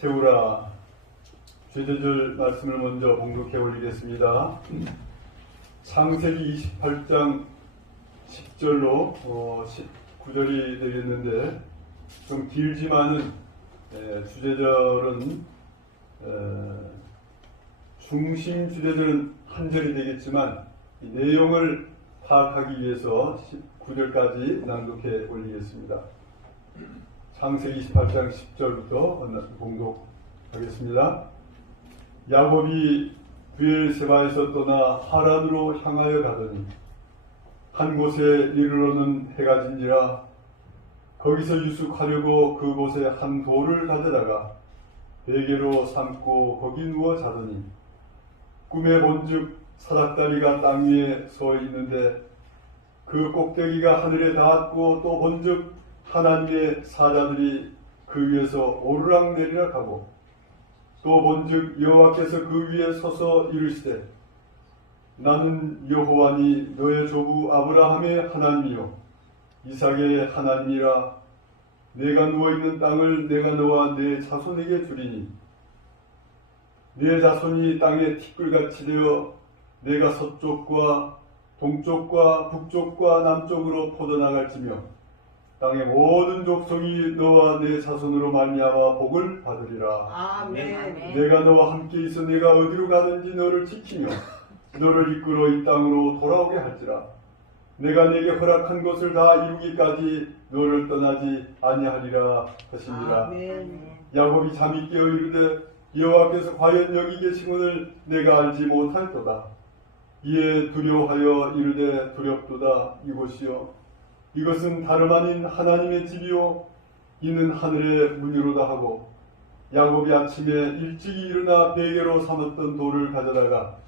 세우라. 주제절 말씀을 먼저 봉독해 올리겠습니다. 창세기 28장 10절로 19절이 되겠는데 좀 길지만은 주제절은 중심 주제절은 한 절이 되겠지만 이 내용을 파악하기 위해서 19절까지 낭독해 올리겠습니다. 창세기 28장 10절부터 봉독하겠습니다. 야곱이 브엘세바에서 떠나 하란으로 향하여 가더니 한 곳에 이르러는 해가 진지라 거기서 유숙하려고 그곳에 한 돌을 가져다가 베개로 삼고 거기 누워 자더니 꿈에 본즉 사닥다리가 땅 위에 서 있는데 그 꼭대기가 하늘에 닿았고 또 본즉 하나님의 사자들이 그 위에서 오르락내리락 하고 또 본즉 여호와께서 그 위에 서서 이르시되 나는 여호와니 너의 조부 아브라함의 하나님이요 이삭의 하나님이라. 내가 누워있는 땅을 내가 너와 내 자손에게 주리니 내 자손이 땅에 티끌같이 되어 내가 서쪽과 동쪽과 북쪽과 남쪽으로 퍼져나갈지며 땅의 모든 족속이 너와 내 자손으로 말미암아 복을 받으리라. 아멘. 내가 너와 함께 있어 내가 어디로 가든지 너를 지키며 너를 이끌어 이 땅으로 돌아오게 할지라. 내가 네게 허락한 것을 다 이루기까지 너를 떠나지 아니하리라 하시니라. 아멘. 야곱이 잠이 깨어 이르되 여호와께서 과연 여기 계시거늘 내가 알지 못할도다. 이에 두려워하여 이르되 두렵도다. 이곳이요 이것은 다름 아닌 하나님의 집이요 이는 하늘의 문이로다 하고 야곱이 아침에 일찍이 일어나 베개로 삼았던 돌을 가져다가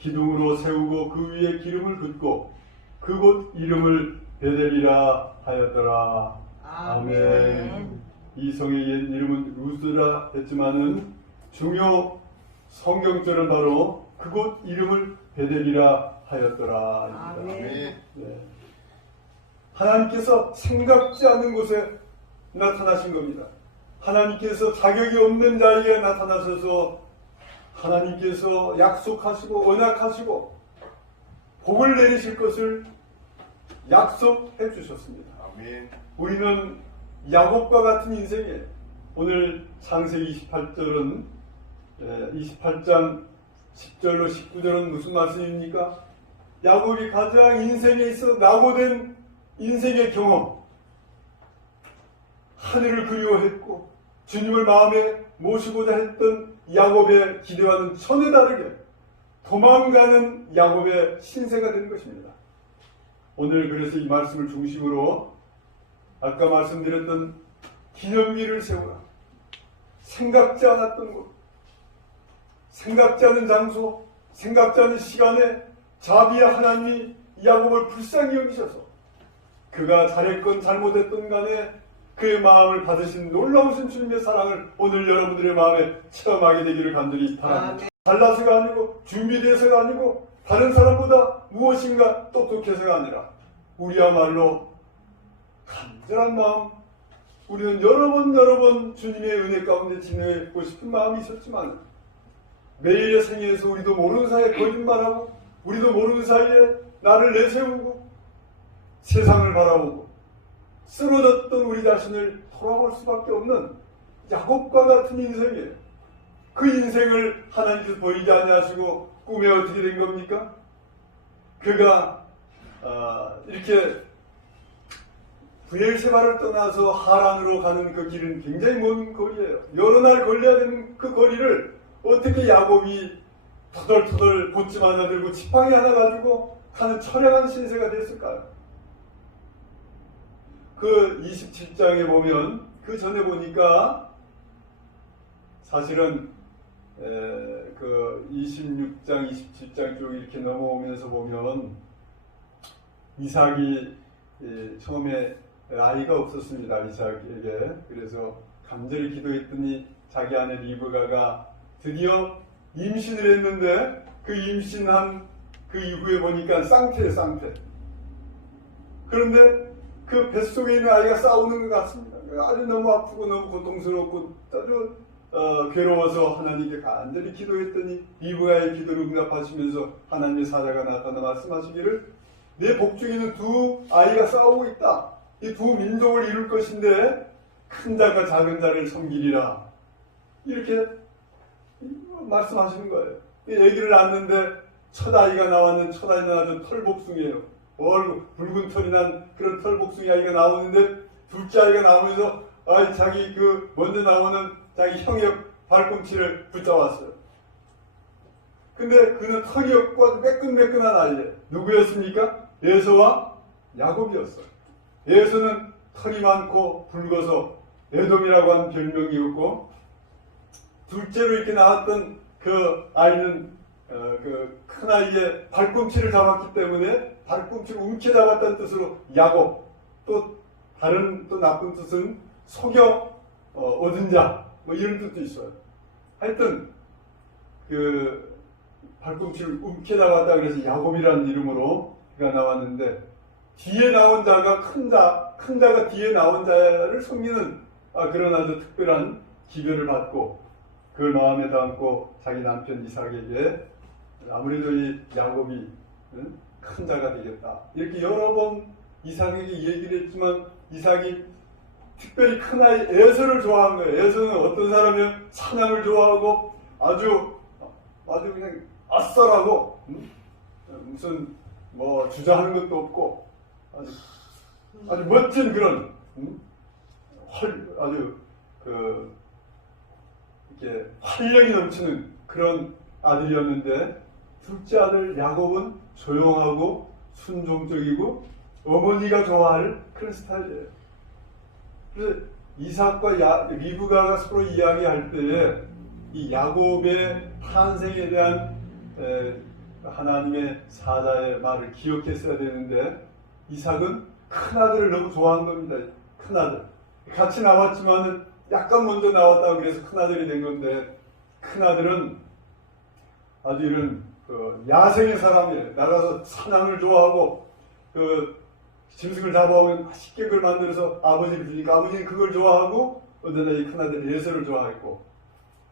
기둥으로 세우고 그 위에 기름을 붓고 그곳 이름을 베델이라 하였더라. 아멘. 이 성의 옛 이름은 루스라 했지만은 중요 성경절은 바로 그곳 이름을 베델이라 하였더라. 아멘. 네. 하나님께서 생각지 않은 곳에 나타나신 겁니다. 하나님께서 자격이 없는 자에게 나타나셔서 하나님께서 약속하시고 언약하시고 복을 내리실 것을 약속해 주셨습니다. 아멘. 우리는 야곱과 같은 인생에 오늘 창세기 28절은 28장 10절로 19절은 무슨 말씀입니까? 야곱이 가장 인생에 있어 낙오된 인생의 경험, 하늘을 그리워했고 주님을 마음에 모시고자 했던 야곱의 기대와는 전혀 다르게 도망가는 야곱의 신세가 된 것입니다. 오늘 그래서 이 말씀을 중심으로 아까 말씀드렸던 기념비를 세우라. 생각지 않았던 곳, 생각지 않은 장소, 생각지 않은 시간에 자비의 하나님이 야곱을 불쌍히 여기셔서 그가 잘했건 잘못했던 간에 그의 마음을 받으신 놀라우신 주님의 사랑을 오늘 여러분들의 마음에 체험하게 되기를 간절히 바랍니다. 잘나서가 아니고 준비돼서가 아니고 다른 사람보다 무엇인가 똑똑해서가 아니라 우리야말로 간절한 마음, 우리는 여러 번 주님의 은혜 가운데 지내고 싶은 마음이 있었지만 매일의 생애에서 우리도 모르는 사이에 거짓말하고 우리도 모르는 사이에 나를 내세우고 세상을 바라보고 쓰러졌던 우리 자신을 돌아볼 수밖에 없는 야곱과 같은 인생이에요. 그 인생을 하나님께서 보이지 아니하시고 꿈에 어떻게 된 겁니까? 그가 이렇게 브엘세바를 떠나서 하란으로 가는 그 길은 굉장히 먼 거리예요. 여러 날 걸려야 되는 그 거리를 어떻게 야곱이 터덜터덜 보침 하나 들고 지팡이 하나 가지고 가는 처량한 신세가 됐을까요? 그 27장에 보면 그 전에 보니까 사실은 그 26장, 27장 쪽 이렇게 넘어오면서 보면 이삭이 처음에 아이가 없었습니다. 이삭에게. 그래서 간절히 기도했더니 자기 아내 리브가가 드디어 임신을 했는데 그 임신한 그 이후에 보니까 쌍태예요, 쌍태. 그런데 그 뱃속에 있는 아이가 싸우는 것 같습니다. 아주 너무 아프고 너무 고통스럽고 아주 괴로워서 하나님께 간절히 기도했더니 리브가의 기도를 응답하시면서 하나님의 사자가 나타나 말씀하시기를 내 복중에는 두 아이가 싸우고 있다. 이 두 민족을 이룰 것인데 큰 자가 작은 자를 섬기리라. 이렇게 말씀하시는 거예요. 이 아기를 낳았는데 첫 아이가 나왔는데 첫 아이는 아주 털복숭이에요. 붉은 털이 난 그런 털복숭이 아이가 나오는데 둘째 아이가 나오면서 자기 먼저 나오는 자기 형의 발꿈치를 붙잡았어요. 근데 그는 털이 없고 매끈매끈한 아이예요. 누구였습니까? 에서와 야곱이었어요. 에서는 털이 많고 붉어서 에돔이라고 하는 별명이었고, 둘째로 이렇게 나왔던 그 아이는 그 큰 아이의 발꿈치를 잡았기 때문에 발꿈치를 움켜잡았다는 뜻으로 야곱, 또 다른 또 나쁜 뜻은 속여 얻은 자, 뭐 이런 뜻도 있어요. 하여튼 그 발꿈치를 움켜잡았다 그래서 야곱이라는 이름으로 그가 나왔는데, 뒤에 나온 자가 큰 자가 뒤에 나온 자를 섬기는 그런 아주 특별한 기별을 받고 그걸 마음에 담고 자기 남편 이삭에게 아무래도 이 야곱이 큰 자가 되겠다 이렇게 여러 번 이삭에게 얘기를 했지만 이삭이 특별히 큰 아이 에서를 좋아한 거예요. 에서는 어떤 사람이면 사냥을 좋아하고 아주 그냥 아싸라고 무슨 뭐 주저하는 것도 없고 아주 멋진 그런 아주 이렇게 활력이 넘치는 그런 아들이었는데, 둘째 아들 야곱은 조용하고 순종적이고 어머니가 좋아할 그런 스타일이에요. 그래서 이삭과 리브가가 서로 이야기할 때에 이 야곱의 탄생에 대한 하나님의 사자의 말을 기억했어야 되는데, 이삭은 큰아들을 너무 좋아한 겁니다. 큰아들. 같이 나왔지만 약간 먼저 나왔다고 그래서 큰아들이 된 건데, 큰아들은 아주 이런 야생의 사람이에요. 나가서 사냥을 좋아하고 짐승을 잡아오면 맛있게 그걸 만들어서 아버지를 주니까 아버지는 그걸 좋아하고, 어쩌나 이 큰아들 예서를 좋아했고,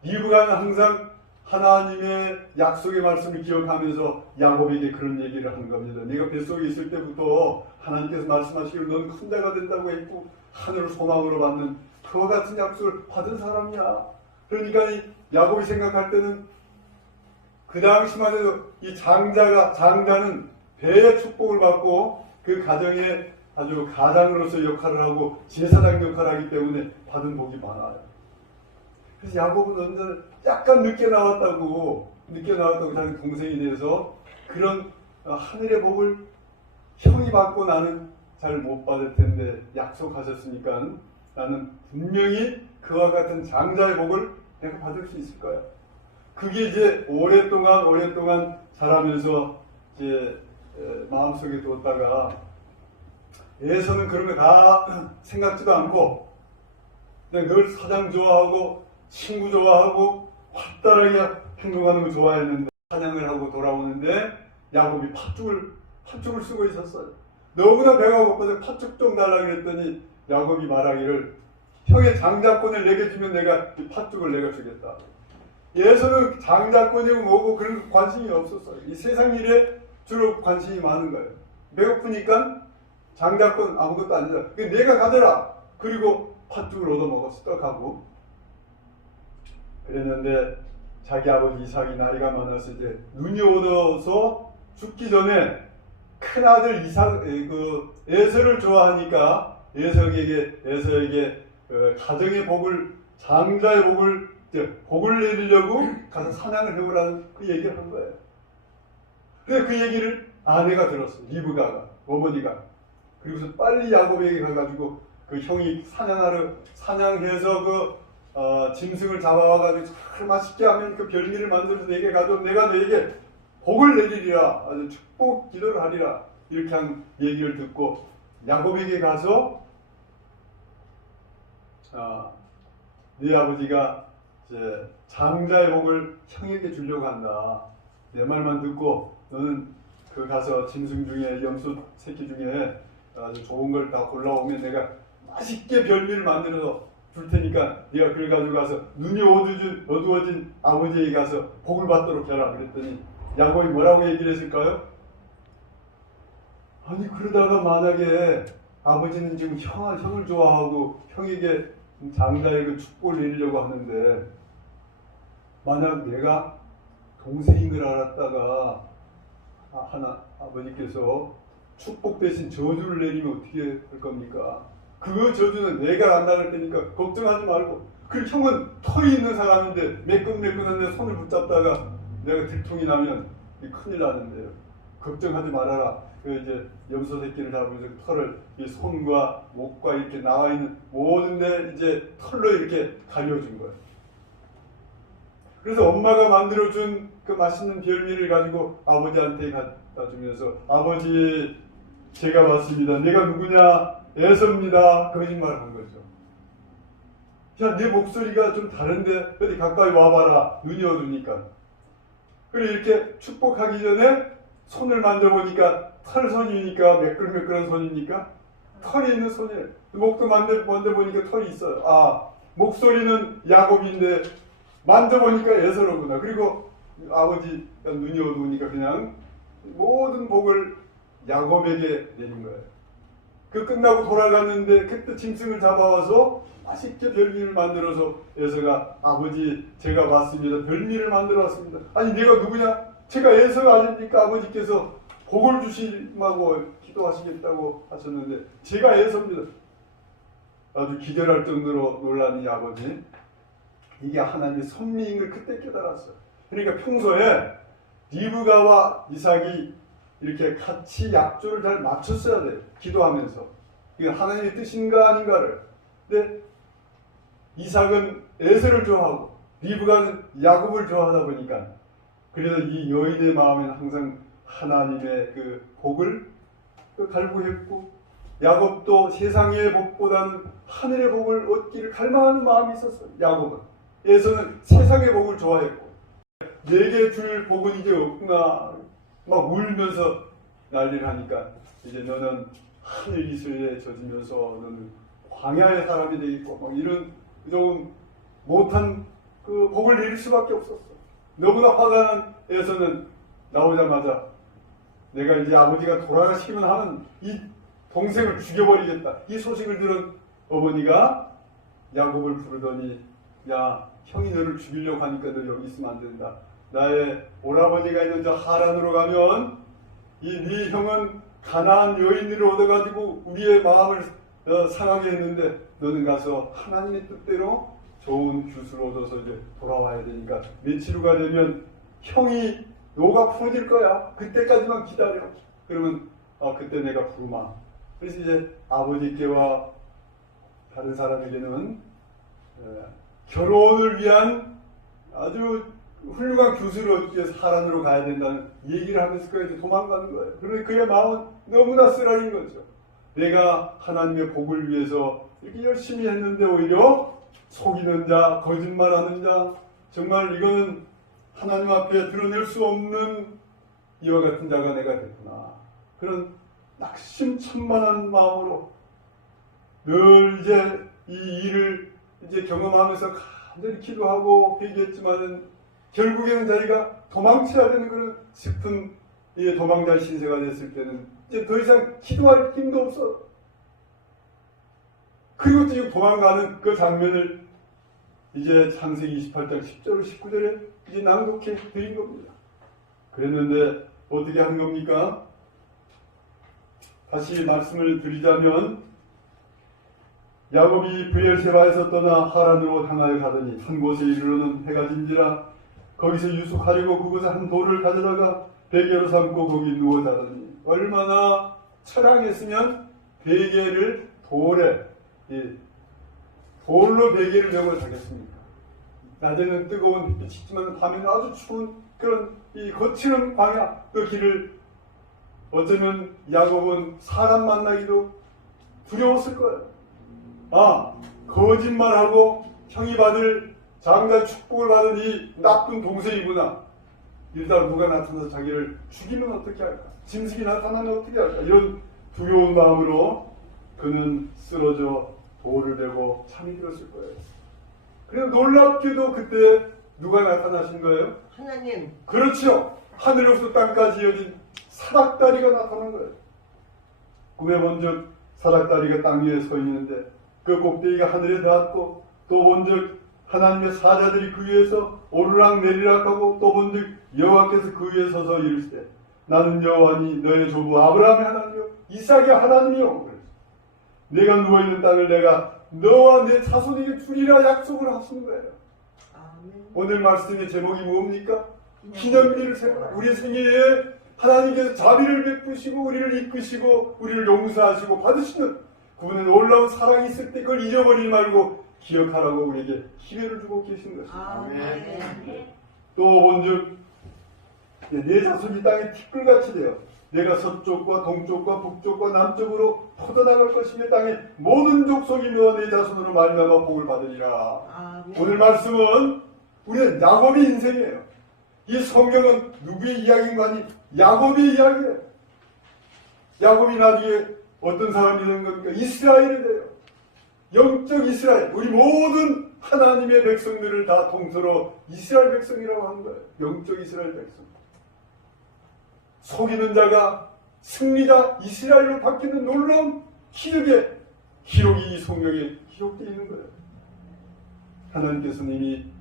리브가는 항상 하나님의 약속의 말씀을 기억하면서 야곱에게 그런 얘기를 하는 겁니다. 네가 뱃속에 있을 때부터 하나님께서 말씀하시기를 넌 큰 자가 된다고 했고 하늘을 소망으로 받는 그와 같은 약속을 받은 사람이야. 그러니까 이 야곱이 생각할 때는 그 당시만 해도 이 장자는 배의 축복을 받고 그 가정에 아주 가장으로서 역할을 하고 제사장 역할을 하기 때문에 받은 복이 많아요. 그래서 야곱은 언제 약간 늦게 나왔다고 자기 동생이 돼서 그런 하늘의 복을 형이 받고 나는 잘 못 받을 텐데 약속하셨으니까 나는 분명히 그와 같은 장자의 복을 내가 받을 수 있을 거야. 그게 이제 오랫동안 자라면서 이제 마음속에 뒀다가 에서는 그런 거 다 생각지도 않고 그냥 늘 사냥 좋아하고 친구 좋아하고 활달하게 행동하는 거 좋아했는데, 사냥을 하고 돌아오는데 야곱이 팥죽을 쓰고 있었어요. 너무나 배가 고파서 팥죽 좀 달라고 그랬더니 야곱이 말하기를 형의 장자권을 내게 주면 내가 이 팥죽을 내가 주겠다. 예서는 장자권이고 뭐고 그런 관심이 없었어요. 이 세상 일에 주로 관심이 많은 거예요. 배고프니까 장자권 아무것도 아니다. 내가 가더라. 그리고 팥죽을 얻어먹었어. 떡하고. 그랬는데 자기 아버지 이삭이 나이가 많아서 이제 눈이 어두워서 죽기 전에 큰아들 에서를 좋아하니까 에서에게 가정의 복을, 장자의 복을 내리려고 가서 사냥을 해보라는 그 얘기를 한 거예요. 근데 그 얘기를 아내가 들었어요. 리브가가, 어머니가. 그리고서 빨리 야곱에게 가가지고 그 형이 사냥해서 짐승을 잡아와가지고 잘 맛있게 하면 그 별미를 만들어서 내게 가져오면 내가 너에게 복을 내리리라, 아주 축복 기도를 하리라, 이렇게 한 얘기를 듣고 야곱에게 가서 네 아버지가 이제 장자의 복을 형에게 주려고 한다. 내 말만 듣고 너는 그 가서 짐승 중에 염소 새끼 중에 아주 좋은 걸 다 골라오면 내가 맛있게 별미를 만들어서 줄 테니까 네가 그걸 가지고 가서 눈이 어두워진 아버지에게 가서 복을 받도록 해라. 그랬더니 야곱이 뭐라고 얘기를 했을까요? 아니 그러다가 만약에 아버지는 지금 형을 좋아하고 형에게 장자의 그 축복을 내리려고 하는데 만약 내가 동생인 걸 알았다가 아버지께서 축복 대신 저주를 내리면 어떻게 할 겁니까? 그 저주는 내가 안 나갈 테니까 걱정하지 말고, 그 형은 털이 있는 사람인데 매끈매끈한데 손을 붙잡다가 내가 들통이 나면 큰일 나는데요. 걱정하지 말아라. 그 이제 염소 새끼를 잡으면서 털을 이 손과 목과 이렇게 나와 있는 모든데 이제 털로 이렇게 갈려준 거예요. 그래서 엄마가 만들어준 그 맛있는 별미를 가지고 아버지한테 갖다 주면서 아버지 제가 왔습니다. 내가 누구냐? 에서입니다. 거짓말을 한 거죠. 야, 내 목소리가 좀 다른데 어디 가까이 와봐라. 눈이 어두니까. 그리고 이렇게 축복하기 전에 손을 만져보니까 털손이니까 매끌매끌한 손이니까 털이 있는 손이에요. 목도 만져보니까 털이 있어요. 아, 목소리는 야곱인데 만져보니까 에서로구나. 그리고 아버지 눈이 어두우니까 그냥 모든 복을 야곱에게 내린 거예요. 그 끝나고 돌아갔는데 그때 짐승을 잡아와서 맛있게 별미를 만들어서 에서가 아버지 제가 왔습니다. 별미를 만들어 왔습니다. 아니 내가 누구냐? 제가 에서가 아닙니까? 아버지께서 복을 주시라고 기도하시겠다고 하셨는데 제가 에서입니다. 아주 기절할 정도로 놀란 이 아버지, 이게 하나님의 섭리인 걸 그때 깨달았어요. 그러니까 평소에 리브가와 이삭이 이렇게 같이 약조를 잘 맞췄어야 돼요. 기도하면서. 이게 하나님의 뜻인가 아닌가를. 근데 이삭은 에서를 좋아하고 리브가는 야곱을 좋아하다 보니까 그래서 이 여인의 마음에는 항상 하나님의 그 복을 갈구했고 야곱도 세상의 복보다는 하늘의 복을 얻기를 갈망하는 마음이 있었어요. 야곱은. 에서는 세상의 복을 좋아했고 내게 줄 복은 이제 없구나 막 울면서 난리를 하니까 이제 너는 하늘 이슬에 젖으면서 너는 광야의 사람이 되겠고 막 이런 좀 못한 그 복을 내릴 수밖에 없었어. 너무나 화가 난 에서는 나오자마자 내가 이제 아버지가 돌아가시기만 하면 이 동생을 죽여버리겠다. 이 소식을 들은 어머니가 야곱을 부르더니 야 형이 너를 죽이려고 하니까 너 여기 있으면 안 된다. 나의 오라버니가 있는 저 하란으로 가면 이 네 형은 가나안 여인들을 얻어가지고 우리의 마음을 상하게 했는데 너는 가서 하나님의 뜻대로 좋은 규수를 얻어서 이제 돌아와야 되니까 며칠 후가 되면 형이 노가 풀어질 거야. 그때까지만 기다려. 그러면 그때 내가 부르마. 그래서 이제 아버지께와 다른 사람에게는 결혼을 위한 아주 훌륭한 교수를 얻기 위해서 하란으로 가야 된다는 얘기를 하면서 그가 이제 도망가는 거예요. 그런데 그의 마음은 너무나 쓰라린 거죠. 내가 하나님의 복을 위해서 이렇게 열심히 했는데 오히려 속이는 자, 거짓말하는 자, 정말 이거는 하나님 앞에 드러낼 수 없는 이와 같은 자가 내가 됐구나. 그런 낙심천만한 마음으로 늘 이제 이 일을 이제 경험하면서 간절히 기도하고 회개했지만은 결국에는 자기가 도망쳐야 되는 그런 슬픈 도망자 신세가 됐을 때는 이제 더 이상 기도할 힘도 없어. 그리고 또 지금 도망가는 그 장면을 이제 창세기 28장 10절 19절에 이제 낭독해 드린 겁니다. 그랬는데 어떻게 한 겁니까? 다시 말씀을 드리자면 야곱이 브엘세바에서 떠나 하란으로 향하여 가더니 한 곳에 이르러는 해가 진지라 거기서 유숙하려고 그곳에 한 돌을 가져다가 베개로 삼고 거기 누워 자더니 얼마나 처량했으면 베개를 돌로 베개를 메고 자겠습니까? 낮에는 뜨거운 햇빛이 있지만 밤에는 아주 추운 그런 이 거칠은 광야 그 길을 어쩌면 야곱은 사람 만나기도 두려웠을 거예요. 거짓말하고 형이 받을 장자 축복을 받은 이 나쁜 동생이구나. 일단 누가 나타나서 자기를 죽이면 어떻게 할까? 짐승이 나타나면 어떻게 할까? 이런 두려운 마음으로 그는 쓰러져 돌을 베고 잠이 들었을 거예요. 그리고 놀랍게도 그때 누가 나타나신 거예요? 하나님. 그렇죠. 하늘로부터 땅까지 이어진 사닥다리가 나타난 거예요. 꿈에 본즉 사닥다리가 땅 위에 서 있는데 그 꼭대기가 하늘에 닿았고, 또 본즉 하나님의 사자들이 그 위에서 오르락 내리락 하고, 또 본즉 여호와께서 그 위에 서서 이르시되 나는 여호와니 너의 조부 아브라함의 하나님이요 이삭의 하나님이요. 내가 누워있는 땅을 내가 너와 내 자손에게 주리라 약속을 하시는 거예요. 아멘. 오늘 말씀의 제목이 뭡니까? 기념비를 세워라. 우리 생애에 하나님께서 자비를 베푸시고 우리를 이끄시고 우리를 용서하시고 받으시는 그분의 놀라운 사랑이 있을 때 그걸 잊어버리지 말고 기억하라고 우리에게 기회를 주고 계신 것입니다. 아멘. 또 본즉 내 자손이 땅에 티끌같이 되어 내가 서쪽과 동쪽과 북쪽과 남쪽으로 퍼져나갈 것이며 땅의 모든 족속이 너와 내 자손으로 말미암아 복을 받으리라. 아멘. 오늘 말씀은 우리는 야곱의 인생이에요. 이 성경은 누구의 이야기인가 하니 야곱의 이야기예요. 야곱이 나중에 어떤 사람이 되는 겁니까? 이스라엘이 돼요. 영적 이스라엘. 우리 모든 하나님의 백성들을 다 통틀어 이스라엘 백성이라고 하는 거예요. 영적 이스라엘 백성. 속이는 자가 승리자 이스라엘로 바뀌는 놀라운 기적의 기록이 이 성경에 기록되어 있는 거예요. 하나님께서는 이미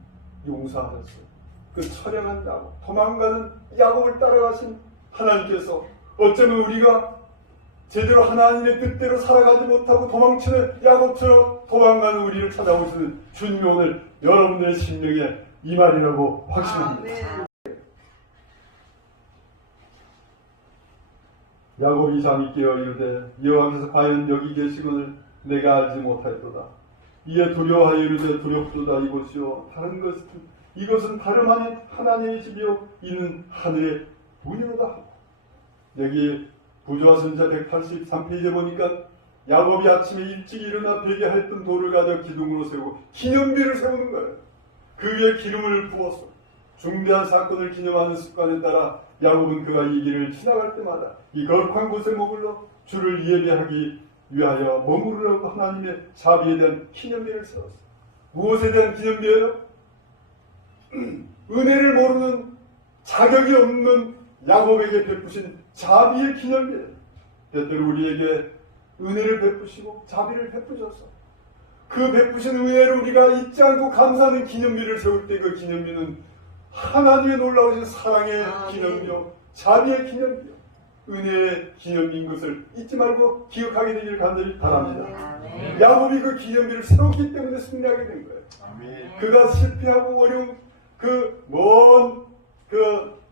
용서하셨어요. 그 처량한 야곱, 도망가는 야곱을 따라가신 하나님께서 어쩌면 우리가 제대로 하나님의 뜻대로 살아가지 못하고 도망치는 야곱처럼 도망가는 우리를 찾아오시는 주님이 오늘 여러분들의 심령에 이 말이라고 확신합니다. 야곱이 잠이 깨어 이르되 여호와께서 과연 여기 계시거늘 내가 알지 못하였도다. 이에 두려워하여 이르되 두렵도다. 이것은 다름 아닌 하나님의 집이요 이는 하늘의 문이로다 하고. 여기 부조와 선지자 183페이지에 보니까 야곱이 아침에 일찍 일어나 베개 핥던 돌을 가져 기둥으로 세우고 기념비를 세우는 거예요. 그 위에 기름을 부어서 중대한 사건을 기념하는 습관에 따라 야곱은 그가 이 길을 지나갈 때마다 이 거룩한 곳에 머물러 주를 예배하기 위하여 머무르려고 하나님의 자비에 대한 기념비를 세웠어요. 무엇에 대한 기념비예요? 은혜를 모르는 자격이 없는 야곱에게 베푸신 자비의 기념비예요. 때때로 우리에게 은혜를 베푸시고 자비를 베푸셔서 그 베푸신 은혜를 우리가 잊지 않고 감사하는 기념비를 세울 때 그 기념비는 하나님의 놀라우신 사랑의 기념비요 자비의 기념비요 은혜의 기념비인 것을 잊지 말고 기억하게 되기를 간절히 바랍니다. 야곱이 그 기념비를 세웠기 때문에 승리하게 된 거예요. 그가 실패하고 어려운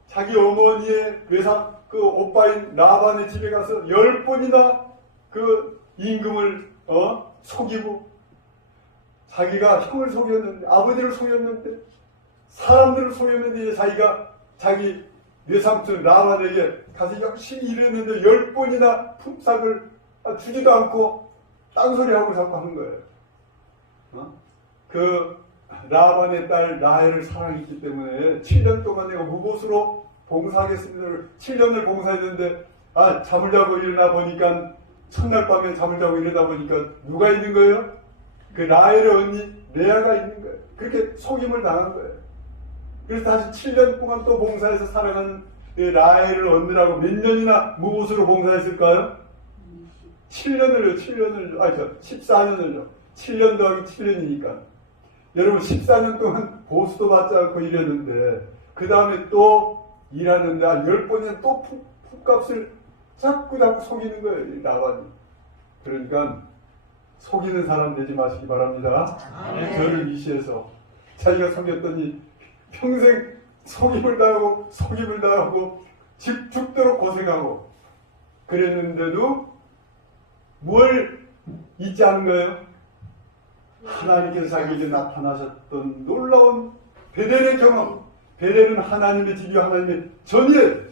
자기 어머니의 외상 그 오빠인 라반의 집에 가서 10번이나 그 임금을 속이고 자기가 형을 속였는데 아버지를 속였는데 사람들을 속였는데 자기가 자기 외삼촌 라반에게 가서 역시 일했는데 10번이나 품삯을 주지도 않고 딴소리하고 자꾸 하는 거예요. 그 라반의 딸 라헬을 사랑했기 때문에 7년 동안 내가 무보수로 봉사하겠습니다. 7년을 봉사했는데 잠을 자고 일어나 보니까 첫날 밤에 잠을 자고 일어나 보니까 누가 있는 거예요? 그 라헬의 언니 레아가 있는 거예요. 그렇게 속임을 당한 거예요. 그래서 다시 7년 동안 또 봉사해서 살아가는 라헬을 얻느라고 몇 년이나 무보수로 봉사했을까요? 14년을요. 7년 더하기 7년이니까. 여러분 14년 동안 보수도 받지 않고 일했는데 그 다음에 또 일하는데 한 10번이나 또 품값을 자꾸 속이는 거예요. 라반이. 그러니까 속이는 사람 되지 마시기 바랍니다. 저를 위시해서 자기가 속였더니 평생 속임을 당하고 죽도록 고생하고 그랬는데도 뭘 잊지 않은 거예요? 하나님께서 자기에게 나타나셨던 놀라운 베델의 경험. 베델은 하나님의 집이요 하나님의 전이에요.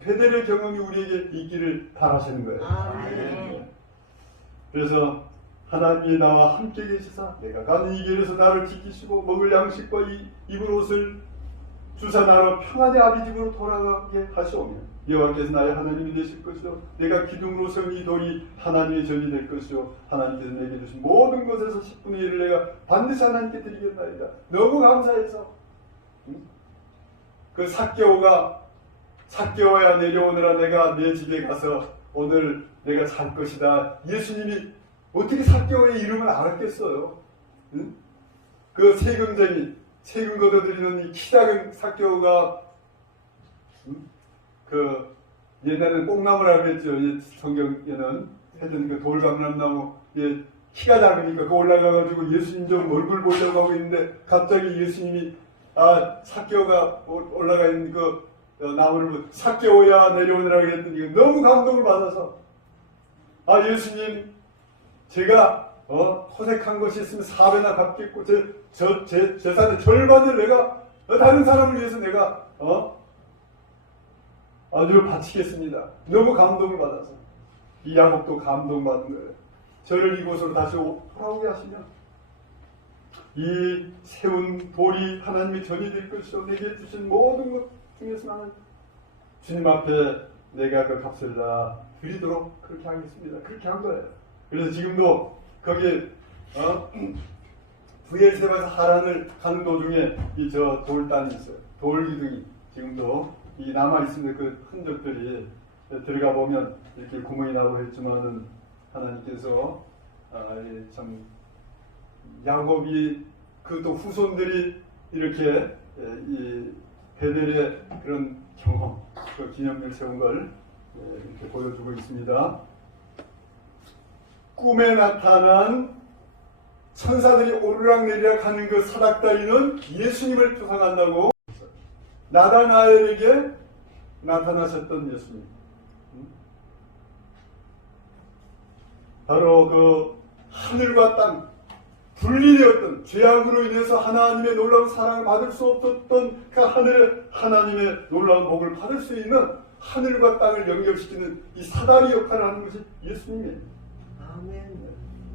베델의 경험이 우리에게 있기를 바라시는 거예요. 그래서 하나님이 나와 함께 계시사 내가 가는 이 길에서 나를 지키시고 먹을 양식과 입을 옷을 주사 나로 평안히 아비 집으로 돌아가게 하시오며 여호와께서 나의 하나님이 되실 것이요 내가 기둥으로 세운 이 돌이 하나님의 전이 될 것이요 하나님께서 내게 주신 모든 것에서 10분의 1을 내가 반드시 하나님께 드리겠나이다. 너무 감사해서 그 삭개오야 내려오느라 내가 내 집에 가서 오늘 내가 살 것이다. 예수님이 어떻게 삭개오의 이름을 알았겠어요? 응? 그 세금 걷어들이는 이 키 작은 삭개오가 그 옛날에는 뽕나무라고 그랬죠. 성경에는 하여튼 그 돌감람나무 키가 작으니까 그 올라가가지고 예수님 좀 얼굴 보려고 하고 있는데 갑자기 예수님이 삭개오가 올라가 있는 그 나무를 보고 삭개오야 내려오느라 그랬더니 너무 감동을 받아서 예수님 제가 토색한 것이 있으면 4배나 갚겠고 제 재산의 절반을 내가 다른 사람을 위해서 내가 아주 바치겠습니다. 너무 감동을 받아서 이 야곱도 감동받은 거예요. 저를 이곳으로 다시 돌아오게 하시면 이 세운 돌이 하나님의 전이 될 것이요 내게 주신 모든 것 중에서 나는 주님 앞에 내가 그 값을 다 드리도록 그렇게 하겠습니다. 그렇게 한 거예요. 그래서 지금도 거기 부엘세바에서 하란을 가는 도중에 이 저 돌단이 있어요. 돌기둥이 지금도 이 남아 있습니다. 그 흔적들이 들어가 보면 이렇게 구멍이 나고 했지만은 하나님께서 참 야곱이 그 또 후손들이 이렇게 이 베델의 그런 경험, 그 기념을 세운 걸 이렇게 보여주고 있습니다. 꿈에 나타난 천사들이 오르락내리락 하는 그 사닥다리는 예수님을 표상한다고 나다나엘에게 나타나셨던 예수님. 바로 그 하늘과 땅 분리되었던 죄악으로 인해서 하나님의 놀라운 사랑을 받을 수 없었던 그 하나님의 놀라운 복을 받을 수 있는 하늘과 땅을 연결시키는 이 사다리 역할을 하는 것이 예수님이에요. 아멘.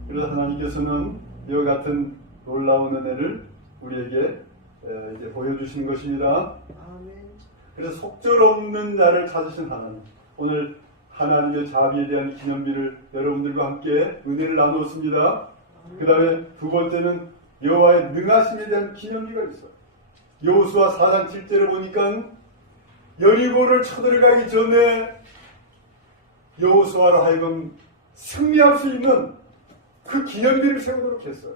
그래서 하나님께서는 이와 같은 놀라운 은혜를 우리에게 이제 보여주시는 것입니다. 아멘. 그래서 속절없는 자를 찾으신 하나님. 오늘 하나님의 자비에 대한 기념비를 여러분들과 함께 은혜를 나누었습니다. 그 다음에 두 번째는 여호와의 능하심에 대한 기념비가 있어요. 여호수아 4장 7절에 보니까 여리고를 쳐들어가기 전에 여호수아로 하여금 승리할 수 있는 그 기념비를 세우도록 했어요.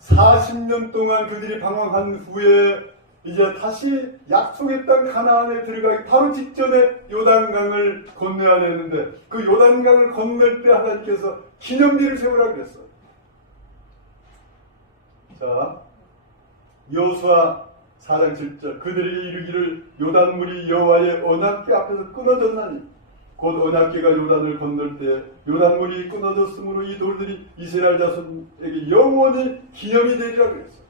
40년 동안 그들이 방황한 후에 이제 다시 약속의 땅 가나안에 들어가기 바로 직전에 요단강을 건너야 되는데 그 요단강을 건널 때 하나님께서 기념비를 세우라고 그랬어요. 자, 여호수아 4장 7절 그들이 이르기를 요단물이 여호와의 언약궤 앞에서 끊어졌나니 곧 언약궤가 요단을 건널 때 요단물이 끊어졌으므로 이 돌들이 이스라엘 자손에게 영원히 기념이 되리라 그랬어요.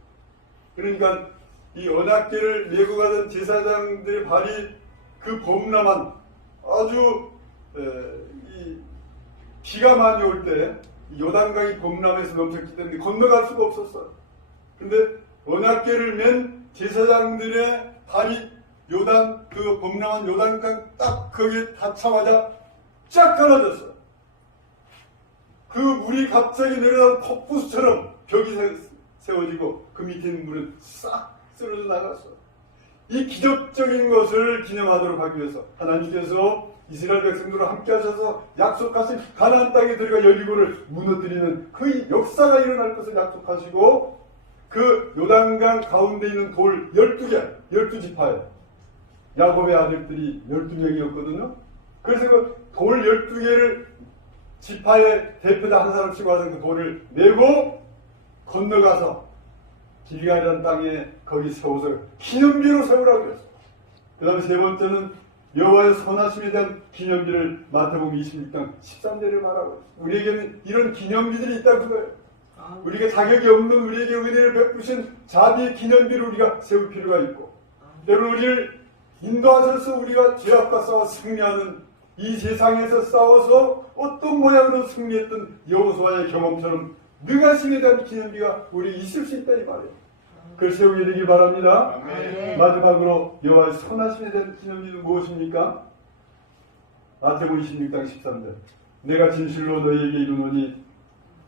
그러니까 이 언약궤를 메고 가던 제사장들의 발이 그 범람한 아주 이 비가 많이 올 때 요단강이 범람해서 넘쳤기 때문에 건너갈 수가 없었어요. 근데 언약궤를 맨 제사장들의 발이 요단 그 범람한 요단강 딱 거기에 닿자마자 쫙 끊어졌어요. 그 물이 갑자기 내려다 폭포수처럼 벽이 세워지고 그 밑에 있는 물은 싹 쓰러져 나갔어요. 이 기적적인 것을 기념하도록 하기 위해서 하나님께서 이스라엘 백성들과 함께 하셔서 약속하신 가나안 땅에 들어가 여리고를 무너뜨리는 그 역사가 일어날 것을 약속하시고 그 요단강 가운데 있는 돌 12개, 12지파에 야곱의 아들들이 12명이었거든요. 그래서 그 돌 12개를 지파의 대표자 한 사람씩 와서 그 돌을 내고 건너가서 길갈이라는 땅에 거기 세워서 기념비로 세우라고 그랬어요. 그 다음에 세 번째는 여호와의 선하심에 대한 기념비를 마태복음 26장 13절에 말하고 있어요. 우리에게는 이런 기념비들이 있다 그거예요. 우리가 자격이 없는 우리에게 은혜를 베푸신 자비의 기념비를 우리가 세울 필요가 있고 여러분 우리를 인도하셔서 우리가 죄악과 싸워 승리하는 이 세상에서 싸워서 어떤 모양으로 승리했던 여호수아의 경험처럼 능하심에 대한 기념비가 우리 있을 수 있다 이 말이에요. 그걸 세우게 되길 바랍니다. 아멘. 마지막으로 여호와의 선하심에 대한 기념비는 무엇입니까? 마태복음 26장 13절. 내가 진실로 너희에게 이르노니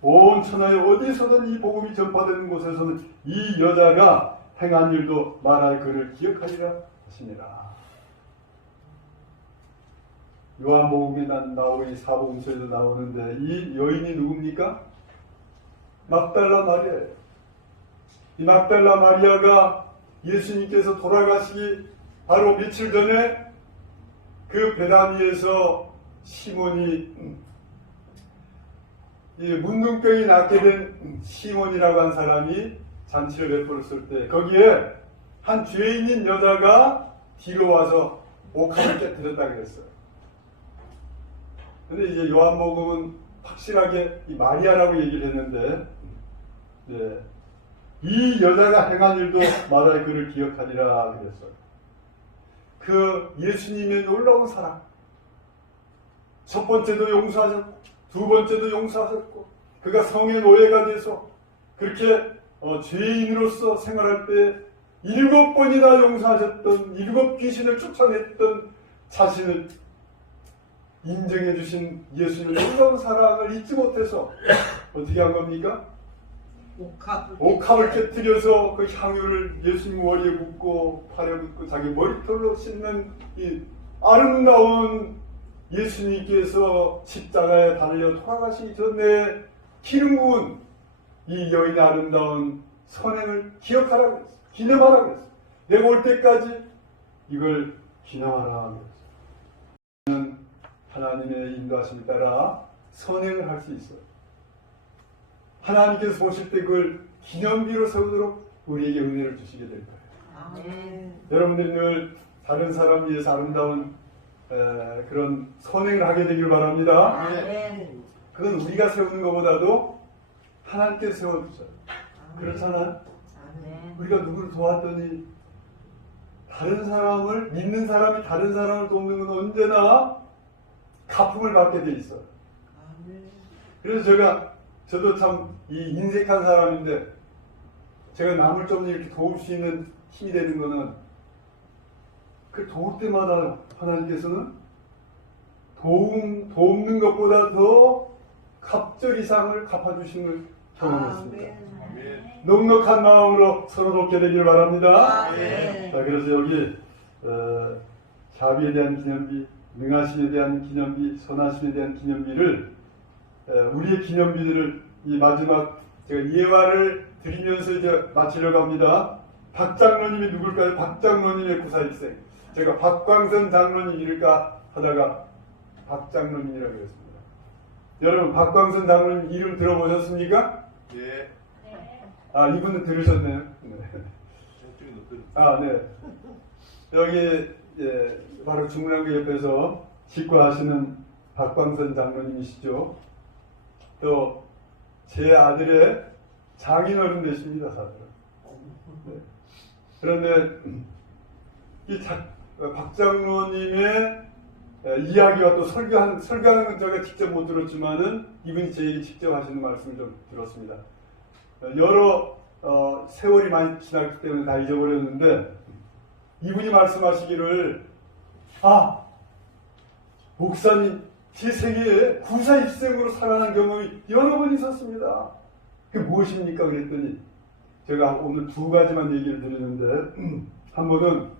온 천하에 어디서든 이 복음이 전파되는 곳에서는 이 여자가 행한 일도 말할 그를 기억하리라 하시니라. 요한복음에 나오고 이 사복음서에도 나오는데 이 여인이 누굽니까? 막달라 마리아예요. 이 막달라 마리아가 예수님께서 돌아가시기 바로 며칠 전에 그 베다니에서 시몬이 이 문둥병이 낫게 된 시몬이라고 한 사람이 잔치를 베풀었을 때 거기에 한 죄인인 여자가 뒤로 와서 옥합을 깨뜨렸다 그랬어요. 근데 이제 요한복음은 확실하게 이 마리아라고 얘기를 했는데, 네. 이 여자가 행한 일도 말할 그를 기억하리라 그랬어요. 그 예수님의 놀라운 사랑. 첫 번째도 용서하셨고, 두 번째도 용서하셨고, 그가 성의 노예가 돼서 그렇게 죄인으로서 생활할 때 7번이나 용서하셨던, 7 귀신을 쫓아냈던 자신을 인정해 주신 예수님의 놀라운 사랑을 잊지 못해서 어떻게 한 겁니까? 옥합을 깨뜨려서 그 향유를 예수님 머리에 붓고 팔에 붓고 자기 머리털로 씻는 이 아름다운 예수님께서 십자가에 달려 돌아가시기 전에 기름 부은 이 여인의 아름다운 선행을 기억하라고 했어요. 기념하라고 했어요. 내가 올 때까지 이걸 기념하라고 했어요. 하나님의 인도하심에 따라 선행을 할 수 있어요. 하나님께서 보실 때 그걸 기념비로 세우도록 우리에게 은혜를 주시게 될 거예요. 아멘. 여러분들이 늘 다른 사람 위해서 아름다운 그런 선행을 하게 되길 바랍니다. 아멘. 그건 우리가 세우는 것보다도 하나님께서 세워주셔요. 그렇잖아요. 아멘. 우리가 누구를 도왔더니 다른 사람을 믿는 사람이 다른 사람을 돕는 건 언제나 가품을 받게 돼 있어요. 아멘. 그래서 저도 참 이 인색한 사람인데 제가 남을 좀 이렇게 도울 수 있는 힘이 되는 거는 그 도울 때마다 하나님께서는 돕는 것보다 더 갑절 이상을 갚아주시는 걸 경험했습니다. 아멘. 넉넉한 마음으로 서로 돕게 되길 바랍니다. 아멘. 자, 그래서 여기 자비에 대한 기념비, 능하심에 대한 기념비, 선하심에 대한 기념비를 우리의 기념비들을 이 마지막 제가 예화를 드리면서 이제 마치려고 합니다. 박 장로님이 누굴까요? 박 장로님의 구사일생. 제가 박광선 장로님 이럴까 하다가 박 장로님이라고 했습니다. 여러분 박광선 장로님 이름 들어보셨습니까? 예. 아, 이분은 들으셨네요. 네. 아, 네. 여기 바로 중문안교 옆에서 직구하시는 박광선 장로님이시죠. 또 제 아들의 장인어른 되십니다, 사실은. 네. 그런데 이 박 장로님의 이야기와 또 설교하는 건 제가 직접 못 들었지만은 이분이 제게 직접 하시는 말씀을 좀 들었습니다. 여러 세월이 많이 지났기 때문에 다 잊어버렸는데 이분이 말씀하시기를 목사님 제 세계에 구사일생으로 살아난 경험이 여러 번 있었습니다. 그게 무엇입니까? 그랬더니 제가 오늘 2가지만 얘기를 드리는데 한 번은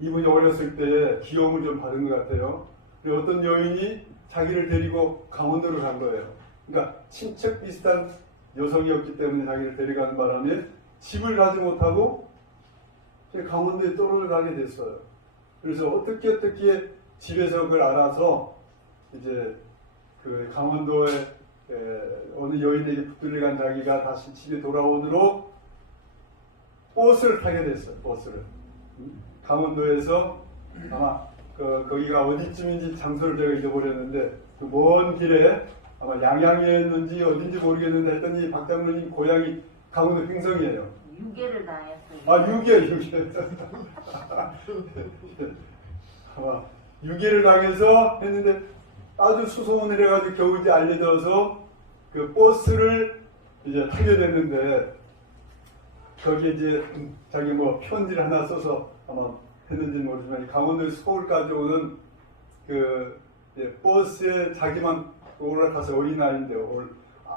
이분이 어렸을 때 기염을 좀 받은 것 같아요. 어떤 여인이 자기를 데리고 강원도를 간 거예요. 그러니까 친척 비슷한 여성이었기 때문에 자기를 데려가는 바람에 집을 가지 못하고 강원도에 떨어져가게 됐어요. 그래서 어떻게 집에서 그걸 알아서 이제 그 강원도에 어느 여인에게 붙들려간 자기가 다시 집에 돌아오도록 버스를 타게 됐어요. 버스를. 강원도에서 아마 거기가 어디쯤인지 장소를 제가 잊어버렸는데 그 먼 길에 아마 양양이었는지 어딘지 모르겠는데 했더니 박 장로님 고향이 강원도 횡성이에요. 유괴를 당했어요. 아, 유괴. 아마 유괴를 당해서 했는데 아주 수소문을 해가지고 겨우 이제 알려져서 그 버스를 이제 타게 됐는데 거기에 이제 자기 뭐 편지를 하나 써서 아마 했는지 모르지만 강원도 서울까지 오는 그 버스에 자기만 올라타서 어린아이인데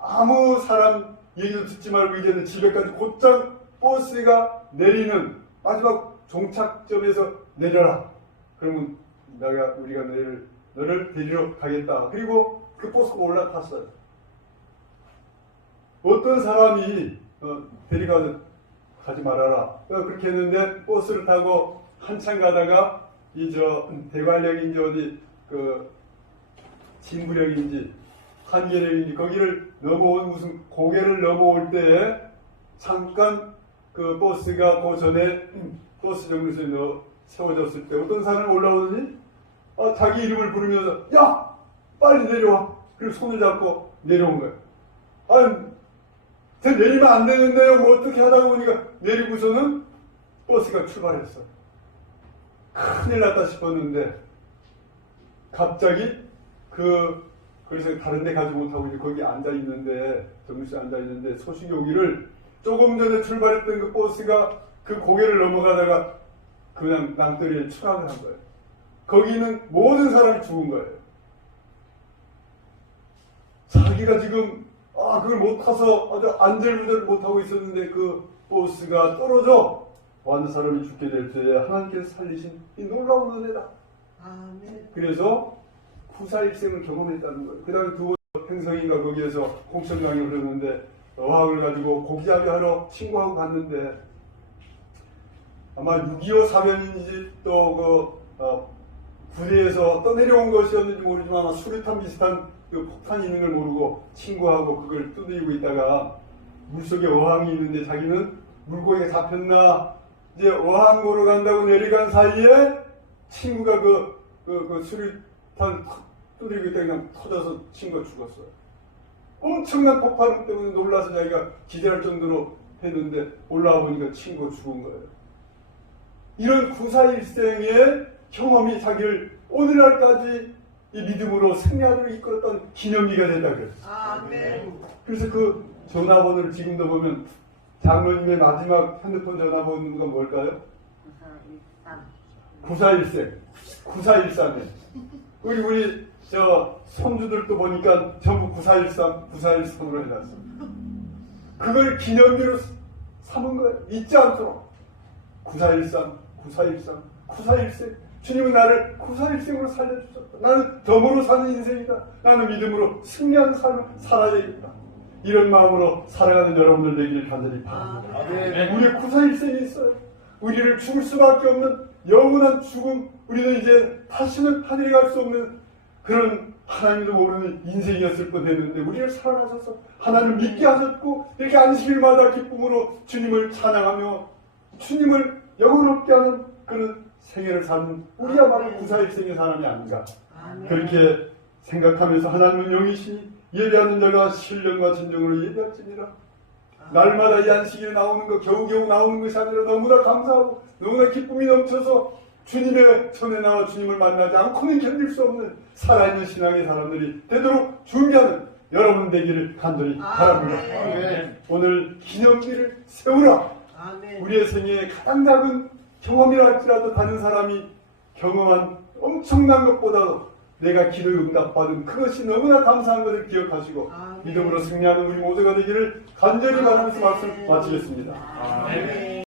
아무 사람 얘기도 듣지 말고 이제는 집에까지 곧장 버스가 내리는 마지막 종착점에서 내려라. 그러면 우리가 너를 데리러 가겠다. 그리고 그 버스가 올라탔어요. 어떤 사람이 데리고 가지 말아라. 그렇게 했는데 버스를 타고 한참 가다가 대관령인지 어디 진구령인지 한계령인지 거기를 넘어온 무슨 고개를 넘어올 때에 잠깐 그 버스가 그 전에 버스 정류소에 세워졌을 때 어떤 사람이 올라오더니 자기 이름을 부르면서 야 빨리 내려와. 그리고 손을 잡고 내려온 거예요. 아니 저 내리면 안 되는데요. 뭐 어떻게 하다 보니까 내리고서는 버스가 출발했어. 큰일 났다 싶었는데 갑자기 그래서 다른 데 가지 못하고 이제 거기 앉아있는데 정류소에 앉아있는데 소식이 오기를 조금 전에 출발했던 그 버스가 그 고개를 넘어가다가 그냥 낭떠러리에 추락을 한 거예요. 거기는 모든 사람이 죽은 거예요. 자기가 지금 그걸 못 타서 아주 안절부절 못하고 있었는데 그 버스가 떨어져 많은 사람이 죽게 될 때에 하나님께서 살리신 이 놀라운 은혜다. 아멘. 그래서 구사일생을 경험했다는 거예요. 그 다음에 두 행성인가 거기에서 홍천강에 흐르는데 어항을 가지고 고기잡이 하러 친구하고 갔는데 아마 6.25 사변인지 또 부대에서 떠내려온 것이었는지 모르지만 아마 수류탄 비슷한 그 폭탄이 있는 걸 모르고 친구하고 그걸 두드리고 있다가 물속에 어항이 있는데 자기는 물고기가 잡혔나 이제 어항 보러 간다고 내려간 사이에 친구가 그 수류탄 두드리고 있다가 그냥 터져서 친구가 죽었어요. 엄청난 폭발 때문에 놀라서 자기가 기절할 정도로 했는데 올라와 보니까 친구가 죽은 거예요. 이런 구사일생의 경험이 자기를 오늘날까지 이 믿음으로 승리하도록 이끌었던 기념비가 된다 그랬어요. 아멘. 그래서 그 전화번호를 지금도 보면 장로님의 마지막 핸드폰 전화번호가 뭘까요? 9413. 9413에. 우리 손주들도 보니까 전부 9413으로 해놨어. 그걸 기념비로 삼은 거예요. 잊지 않도록. 9413, 9413. 주님은 나를 9413으로 살려주셨다. 나는 덤으로 사는 인생이다. 나는 믿음으로 승리하는 삶을 살아야겠다. 이런 마음으로 살아가는 여러분들 되기를 간절히 바랍니다. 우리의 9413이 있어요. 우리를 죽을 수밖에 없는 영원한 죽음, 우리는 이제 다시는 하늘에 갈 수 없는 그런 하나님도 모르는 인생이었을 뻔했는데 우리를 사랑하셔서 하나님을 믿게 하셨고 이렇게 안식일마다 기쁨으로 주님을 찬양하며 주님을 영원롭게 하는 그런 생애를 사는 우리야말로 94일생의 사람이 아닌가. 그렇게 생각하면서 하나님은 영이시니 예배하는 자가 신령과 진정으로 예배할지니라. 날마다 이 안식일에 나오는 거 겨우겨우 나오는 것이 아니라 너무나 감사하고 너무나 기쁨이 넘쳐서 주님의 전에 나와 주님을 만나지 않고는 견딜 수 없는 살아있는 신앙의 사람들이 되도록 준비하는 여러분 되기를 간절히 바랍니다. 오늘 기념비를 세우라. 우리의 생애의 가장 작은 경험이라 할지라도 다른 사람이 경험한 엄청난 것보다도 내가 기도에 응답받은 그것이 너무나 감사한 것을 기억하시고 믿음으로 승리하는 우리 모두가 되기를 간절히 바라면서 말씀 마치겠습니다. 아멘.